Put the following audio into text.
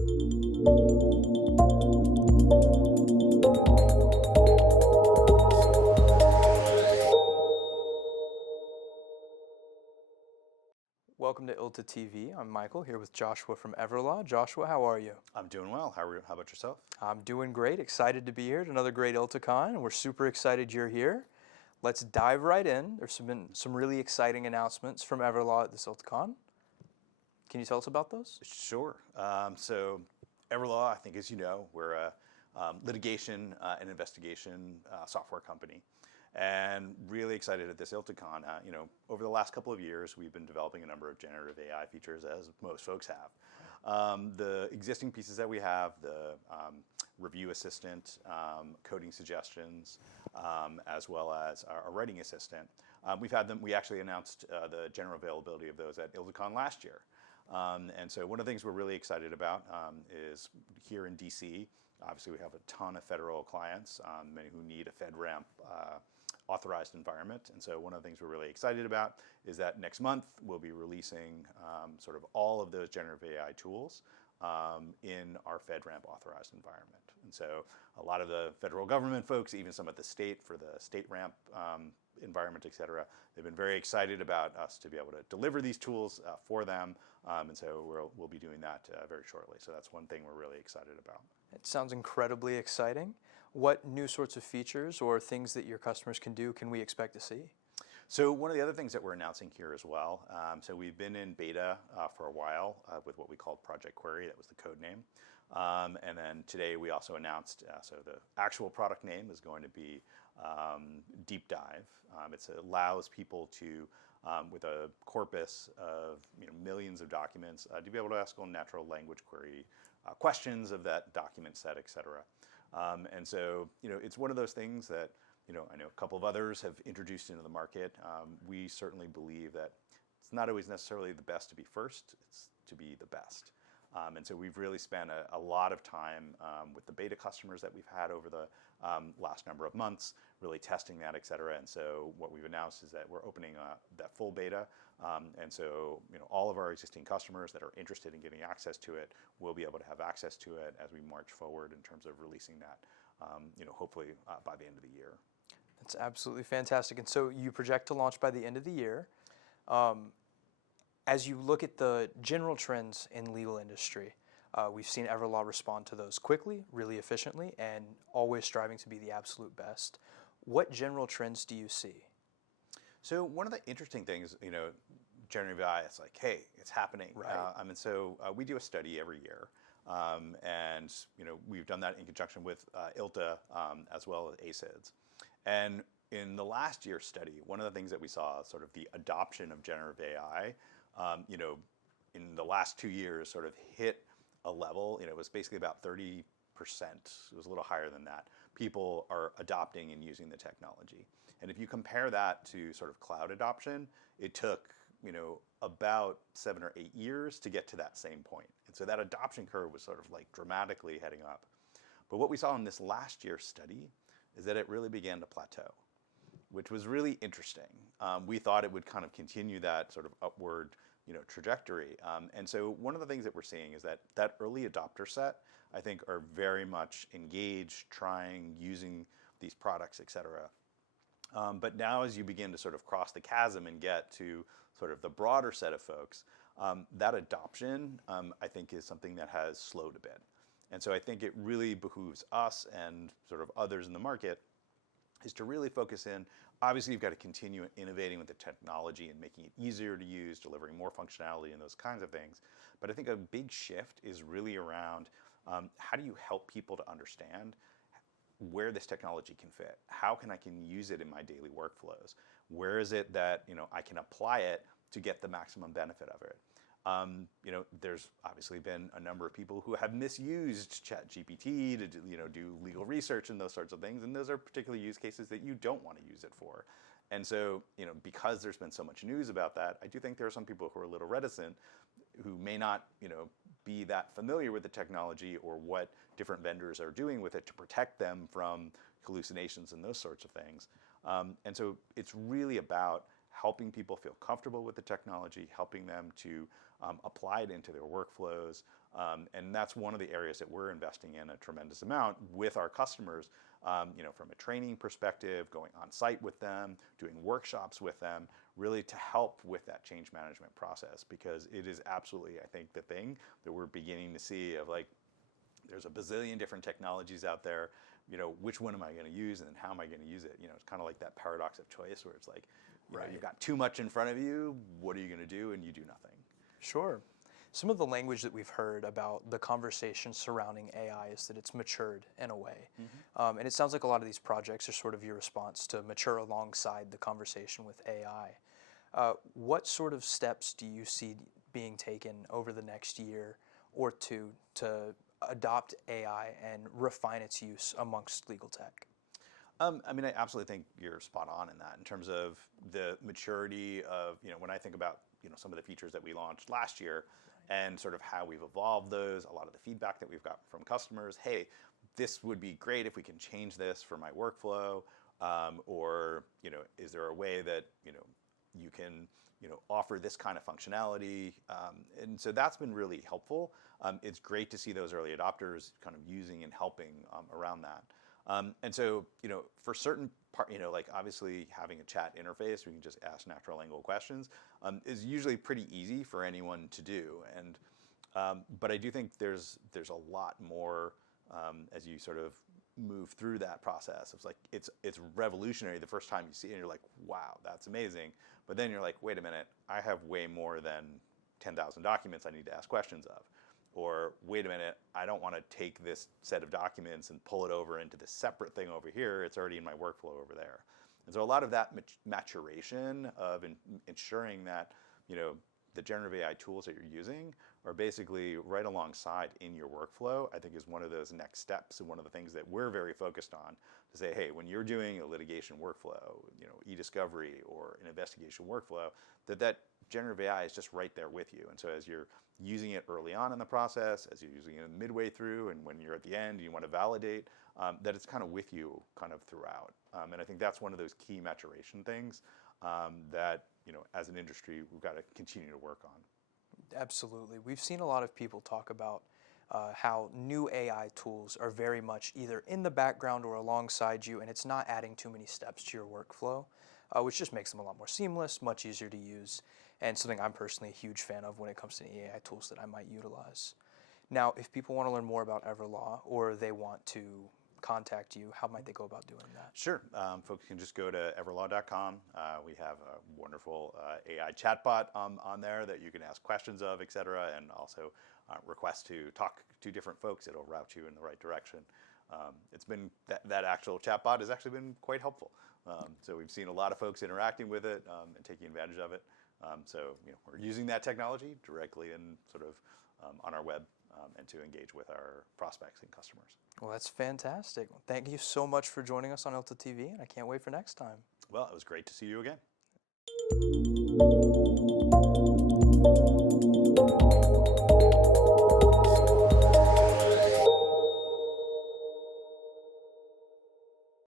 Welcome to ILTA TV. I'm Michael, here with Joshua from Everlaw. Joshua, how are you? I'm doing well. How about yourself? I'm doing great. Excited to be here at another great ILTACON, and we're super excited you're here. Let's dive right in. There's been some really exciting announcements from Everlaw at this ILTACON. Can you tell us about those? Sure. So Everlaw, I think as you know, we're a litigation and investigation software company. And really excited at this ILTACON. Over the last couple of years, we've been developing a number of generative AI features, as most folks have. The existing pieces that we have, the review assistant, coding suggestions, as well as our writing assistant, we've had them. We actually announced the general availability of those at ILTACON last year. And so one of the things we're really excited about is here in DC, obviously we have a ton of federal clients, many who need a FedRAMP authorized environment. And so one of the things we're really excited about is that next month we'll be releasing sort of all of those generative AI tools in our FedRAMP authorized environment. And so a lot of the federal government folks, even some at the state for the state ramp environment, et cetera, they've been very excited about us to be able to deliver these tools for them. And so we'll be doing that very shortly. So that's one thing we're really excited about. It sounds incredibly exciting. What new sorts of features or things that your customers can do can we expect to see? So one of the other things that we're announcing here as well, so we've been in beta for a while with what we called Project Query. That was the code name. And then today we also announced, so the actual product name is going to be Deep Dive. It allows people to, with a corpus of millions of documents, to be able to ask on natural language query questions of that document set, et cetera. And so, it's one of those things that, I know a couple of others have introduced into the market. We certainly believe that it's not always necessarily the best to be first, it's to be the best. And so we've really spent a lot of time with the beta customers that we've had over the last number of months, really testing that, et cetera. And so what we've announced is that we're opening that full beta. And so all of our existing customers that are interested in getting access to it will be able to have access to it as we march forward in terms of releasing that, hopefully by the end of the year. That's absolutely fantastic. And so you project to launch by the end of the year. As you look at the general trends in legal industry, we've seen Everlaw respond to those quickly, really efficiently, and always striving to be the absolute best. What general trends do you see? So one of the interesting things, generative AI, it's like, hey, it's happening. Right. And so we do a study every year. And we've done that in conjunction with ILTA as well as ACIDS. And in the last year's study, one of the things that we saw, sort of the adoption of generative AI, in the last 2 years sort of hit a level, it was basically about 30%, it was a little higher than that, people are adopting and using the technology. And if you compare that to sort of cloud adoption, it took, about 7 or 8 years to get to that same point. And so that adoption curve was sort of like dramatically heading up. But what we saw in this last year's study is that it really began to plateau, which was really interesting. We thought it would kind of continue that sort of upward trajectory. And so one of the things that we're seeing is that early adopter set, I think, are very much engaged, trying, using these products, et cetera. But now as you begin to sort of cross the chasm and get to sort of the broader set of folks, that adoption, I think, is something that has slowed a bit. And so I think it really behooves us and sort of others in the market is to really focus in. Obviously, you've got to continue innovating with the technology and making it easier to use, delivering more functionality and those kinds of things. But I think a big shift is really around how do you help people to understand where this technology can fit? How can I use it in my daily workflows? Where is it that I can apply it to get the maximum benefit of it? There's obviously been a number of people who have misused ChatGPT to do legal research and those sorts of things, and those are particular use cases that you don't want to use it for. And so, because there's been so much news about that, I do think there are some people who are a little reticent, who may not, be that familiar with the technology or what different vendors are doing with it to protect them from hallucinations and those sorts of things. And so it's really about helping people feel comfortable with the technology, helping them to apply it into their workflows. And that's one of the areas that we're investing in a tremendous amount with our customers, from a training perspective, going on site with them, doing workshops with them, really to help with that change management process, because it is absolutely, I think, the thing that we're beginning to see of like, there's a bazillion different technologies out there, which one am I going to use and then how am I going to use it? It's kind of like that paradox of choice where it's like, you've got too much in front of you, what are you going to do? And you do nothing. Sure. Some of the language that we've heard about the conversation surrounding AI is that it's matured in a way. And it sounds like a lot of these projects are sort of your response to mature alongside the conversation with AI. What sort of steps do you see being taken over the next year or two to adopt AI and refine its use amongst legal tech? I absolutely think you're spot on in that in terms of the maturity of, when I think about, some of the features that we launched last year and sort of how we've evolved those, a lot of the feedback that we've got from customers, hey, this would be great if we can change this for my workflow, or, is there a way that, you can, offer this kind of functionality? And so that's been really helpful. It's great to see those early adopters kind of using and helping around that. And so, for certain part, like obviously having a chat interface, we can just ask natural language questions, is usually pretty easy for anyone to do. And, but I do think there's a lot more, as you sort of move through that process. It's like, it's revolutionary the first time you see it and you're like, wow, that's amazing. But then you're like, wait a minute, I have way more than 10,000 documents I need to ask questions of. Or wait a minute, I don't want to take this set of documents and pull it over into this separate thing over here. It's already in my workflow over there. And so a lot of that maturation of ensuring that, the generative AI tools that you're using are basically right alongside in your workflow, I think is one of those next steps and one of the things that we're very focused on to say, hey, when you're doing a litigation workflow, e-discovery or an investigation workflow, that generative AI is just right there with you. And so as you're using it early on in the process, as you're using it midway through, and when you're at the end and you want to validate, that it's kind of with you kind of throughout. And I think that's one of those key maturation things that, as an industry, we've got to continue to work on. Absolutely. We've seen a lot of people talk about how new AI tools are very much either in the background or alongside you, and it's not adding too many steps to your workflow, which just makes them a lot more seamless, much easier to use, and something I'm personally a huge fan of when it comes to AI tools that I might utilize. Now, if people want to learn more about Everlaw or they want to contact you, how might they go about doing that? Sure. Folks can just go to everlaw.com. We have a wonderful AI chatbot on there that you can ask questions of, et cetera, and also request to talk to different folks. It'll route you in the right direction. It's been, that actual chatbot has actually been quite helpful. So we've seen a lot of folks interacting with it and taking advantage of it. So we're using that technology directly and sort of on our web and to engage with our prospects and customers. Well, that's fantastic. Thank you so much for joining us on ILTA TV, and I can't wait for next time. Well, it was great to see you again.